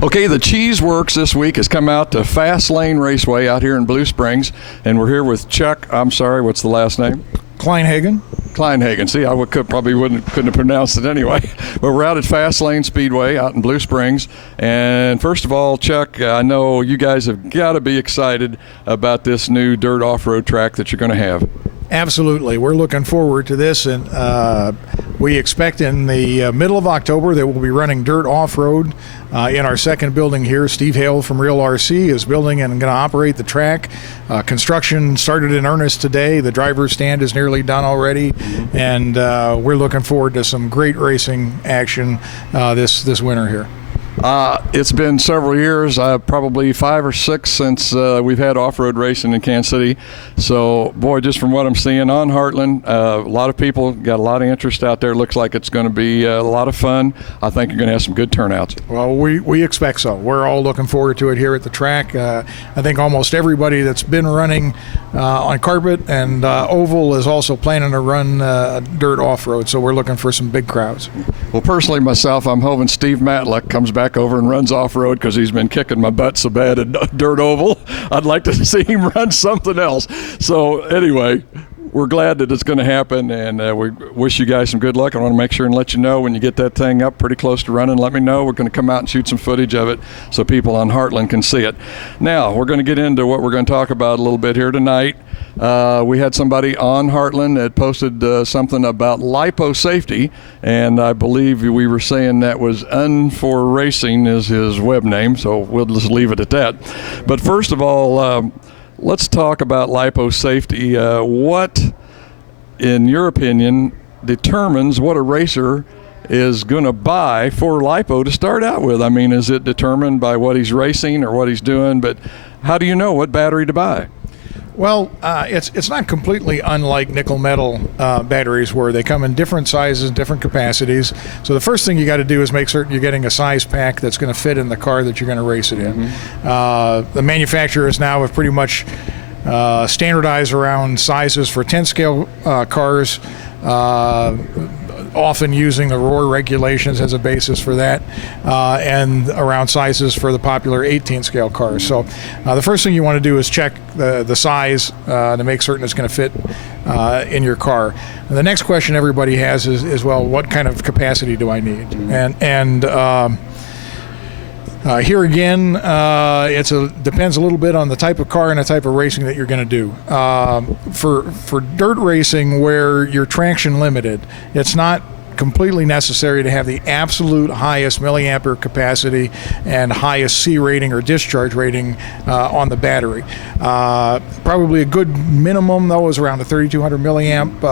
Okay, the Cheese Works this week has come out to Fastlane Raceway out here in Blue Springs, and we're here with Chuck. I'm sorry, what's the last name? Kleinhagen. Kleinhagen. See, I couldn't have pronounced it anyway. But we're out at Fastlane Speedway out in Blue Springs. And first of all, Chuck, I know you guys have got to be excited about this new dirt off-road track that you're going to have. Absolutely. We're looking forward to this, and we expect in the middle of October that we'll be running dirt off-road in our second building here. Steve Hale from Real RC is building and going to operate the track. Construction started in earnest today. The driver's stand is nearly done already, and we're looking forward to some great racing action this winter here. It's been several years, probably 5 or 6 since we've had off-road racing in Kansas City. So, boy, just from what I'm seeing on Heartland, a lot of people got a lot of interest out there. Looks like it's going to be a lot of fun. I think you're going to have some good turnouts. Well, we expect so. We're all looking forward to it here at the track. I think almost everybody that's been running on carpet and oval is also planning to run dirt off-road, so we're looking for some big crowds. Well, personally, myself, I'm hoping Steve Matlack comes back over and runs off-road because he's been kicking my butt so bad at dirt oval. I'd like to see him run something else. So anyway, we're glad that it's going to happen, and we wish you guys some good luck. I want to make sure and let you know when you get that thing up pretty close to running. Let me know. We're going to come out and shoot some footage of it so people on Heartland can see it. Now, we're going to get into what we're going to talk about a little bit here tonight. We had somebody on Heartland that posted something about lipo safety, and I believe we were saying that was Un4 Racing is his web name, so we'll just leave it at that. But first of all, let's talk about lipo safety. What, in your opinion, determines what a racer is going to buy for lipo to start out with? I mean, is it determined by what he's racing or what he's doing? But how do you know what battery to buy? Well, it's not completely unlike nickel metal batteries where they come in different sizes, different capacities. So the first thing you got to do is make certain you're getting a size pack that's going to fit in the car that you're going to race it in. The manufacturers now have pretty much standardized around sizes for 10 scale cars, often using the roar regulations as a basis for that, and around sizes for the popular 18 scale cars. So the first thing you want to do is check the size to make certain it's going to fit in your car. And the next question everybody has is, well, what kind of capacity do I need? And here again, depends a little bit on the type of car and the type of racing that you're going to do. For dirt racing where you're traction limited, it's not completely necessary to have the absolute highest milliampere capacity and highest C rating or discharge rating on the battery. Probably a good minimum, though, is around a 3200 milliamp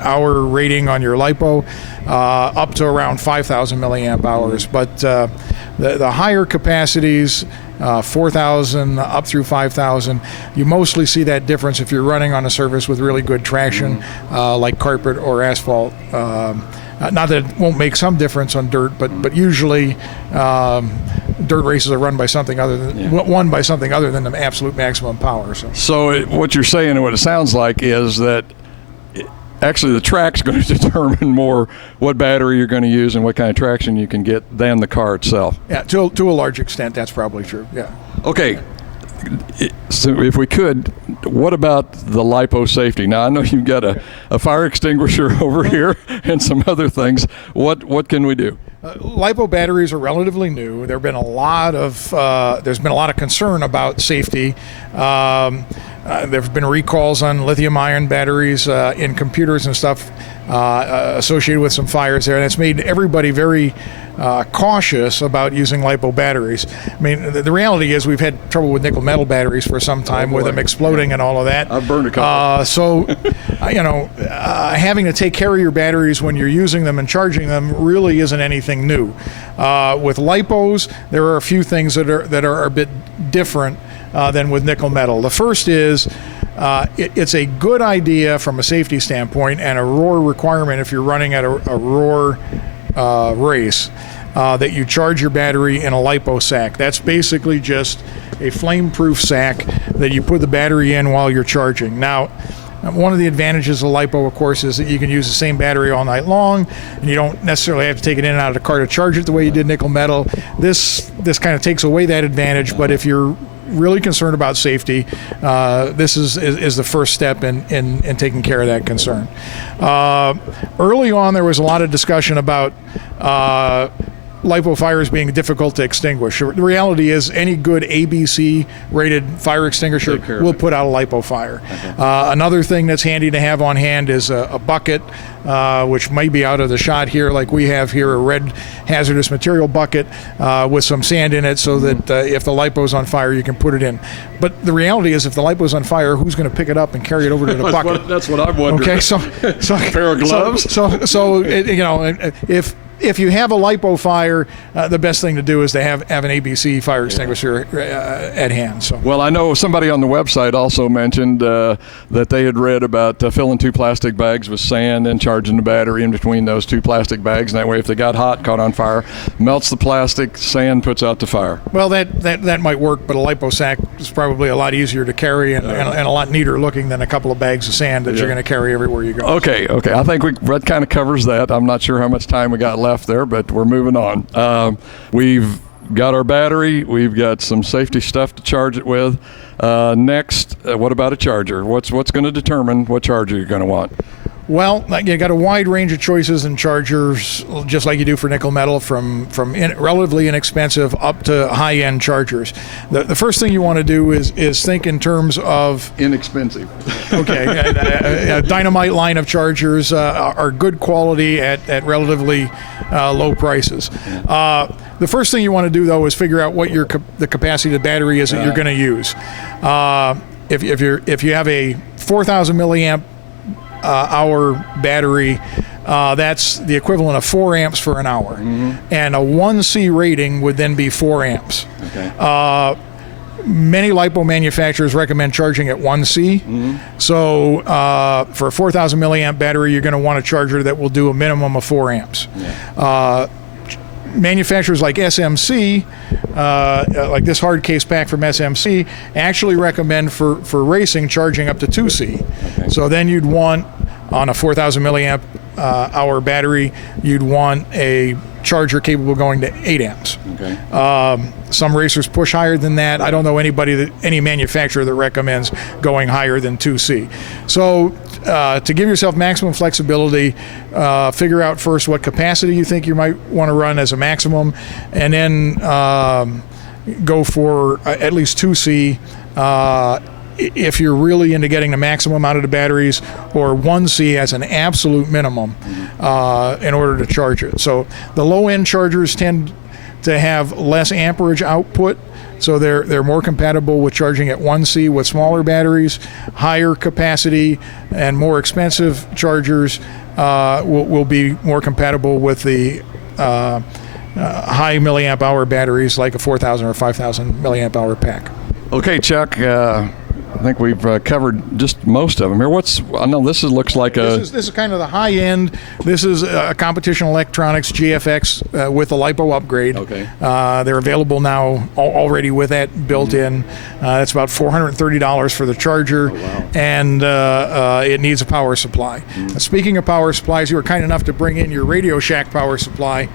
hour rating on your lipo, up to around 5,000 milliamp hours. But the higher capacities, 4,000 up through 5,000, you mostly see that difference if you're running on a surface with really good traction, like carpet or asphalt. Not that it won't make some difference on dirt, but usually dirt races are run by something other than won by something other than the absolute maximum power. So what you're saying and what it sounds like is that actually the track's going to determine more what battery you're going to use and what kind of traction you can get than the car itself. Yeah, to a large extent, that's probably true. Yeah. Okay. So if we could, what about the lipo safety? Now, I know you've got a fire extinguisher over here and some other things. What can we do? Lipo batteries are relatively new. There's been a lot of concern about safety. There have been recalls on lithium-ion batteries in computers and stuff associated with some fires there, and it's made everybody very cautious about using lipo batteries. I mean, the reality is we've had trouble with nickel metal batteries for some time with them exploding and all of that. I've burned a couple. Having to take care of your batteries when you're using them and charging them really isn't anything new. With lipos, there are a few things that are a bit different than with nickel metal. The first is it's a good idea from a safety standpoint and a roar requirement if you're running at a roar race that you charge your battery in a lipo sack. That's basically just a flame-proof sack that you put the battery in while you're charging. Now, One of the advantages of LiPo, of course, is that you can use the same battery all night long, and you don't necessarily have to take it in and out of the car to charge it the way you did nickel metal. This kind of takes away that advantage, but if you're really concerned about safety, this is the first step in taking care of that concern. Early on, there was a lot of discussion about LiPo fires being difficult to extinguish. The reality is any good ABC rated fire extinguisher will put out a LiPo fire. Okay. Another thing that's handy to have on hand is a bucket, which might be out of the shot here, like we have here, a red hazardous material bucket with some sand in it, so that if the LiPo's on fire, you can put it in. But the reality is, if the LiPo's on fire, who's going to pick it up and carry it over to the bucket? That's what I'm wondering. Okay, so a pair of gloves. If you have a LiPo fire, the best thing to do is to have an ABC fire extinguisher at hand. So. Well, I know somebody on the website also mentioned that they had read about filling 2 plastic bags with sand and charging the battery in between those 2 plastic bags. And that way, if they got hot, caught on fire, melts the plastic, sand puts out the fire. Well, that might work, but a LiPo sack is probably a lot easier to carry and a lot neater looking than a couple of bags of sand that you're going to carry everywhere you go. Okay. I think that kind of covers that. I'm not sure how much time we got left there, but we're moving on. We've got our battery. We've got some safety stuff to charge it with. Next, what about a charger? What's going to determine what charger you're going to want? Well, you got a wide range of choices in chargers, just like you do for nickel metal, from relatively inexpensive up to high-end chargers. The first thing you want to do is think in terms of inexpensive. Okay, a dynamite line of chargers are good quality at relatively low prices. The first thing you want to do, though, is figure out what the capacity of the battery is that you're going to use. If you have a 4,000 milliamp hour battery, that's the equivalent of 4 amps for an hour. And a 1C rating would then be 4 amps. Okay. Many LiPo manufacturers recommend charging at 1C. So for a 4,000 milliamp battery, you're going to want a charger that will do a minimum of 4 amps. Manufacturers like SMC, like this hard case pack from SMC, actually recommend for racing charging up to 2C. Okay. So then you'd want, on a 4,000 milliamp hour battery, you'd want a charger capable of going to 8 amps. Okay. Some racers push higher than that. I don't know any manufacturer that recommends going higher than 2C. So to give yourself maximum flexibility, figure out first what capacity you think you might want to run as a maximum, and then go for at least 2C if you're really into getting the maximum out of the batteries, or 1C as an absolute minimum in order to charge it. So the low-end chargers tend to have less amperage output, so they're more compatible with charging at 1C with smaller batteries. Higher capacity and more expensive chargers will be more compatible with the high milliamp hour batteries, like a 4,000 or 5,000 milliamp hour pack. Okay, Chuck. I think we've covered just most of them here. I know this looks like This is kind of the high end. This is a Competition Electronics GFX with a LiPo upgrade. Okay. They're available now already with that built in. That's about $430 for the charger. Oh, wow. And it needs a power supply. Speaking of power supplies, you were kind enough to bring in your Radio Shack power supply.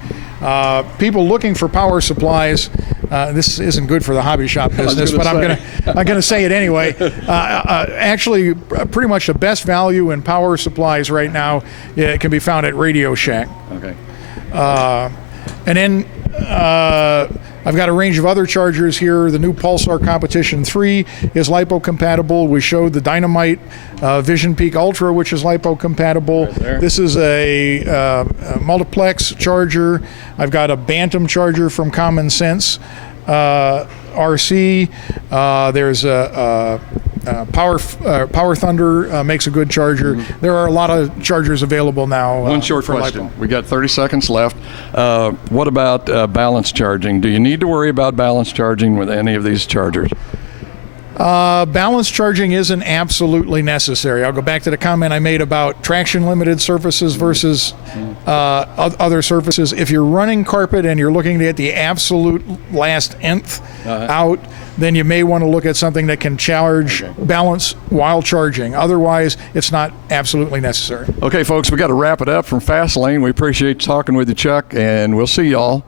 People looking for power supplies. This isn't good for the hobby shop business, but I'm gonna say it anyway. Actually, pretty much the best value in power supplies right now can be found at Radio Shack. Okay. And then I've got a range of other chargers here. The new Pulsar Competition 3 is LiPo compatible. We showed the Dynamite Vision Peak Ultra, which is LiPo compatible. Right, this is a multiplex charger. I've got a Bantam charger from Common Sense RC. There's a Power Thunder makes a good charger. There are a lot of chargers available now. One short question. We got 30 seconds left. What about balance charging? Do you need to worry about balance charging with any of these chargers? Balance charging isn't absolutely necessary. I'll go back to the comment I made about traction limited surfaces versus other surfaces. If you're running carpet and you're looking to get the absolute last nth out, then you may want to look at something that can charge balance while charging. Otherwise, it's not absolutely necessary. Okay, folks, we got to wrap it up from Fastlane. We appreciate talking with you, Chuck, and we'll see y'all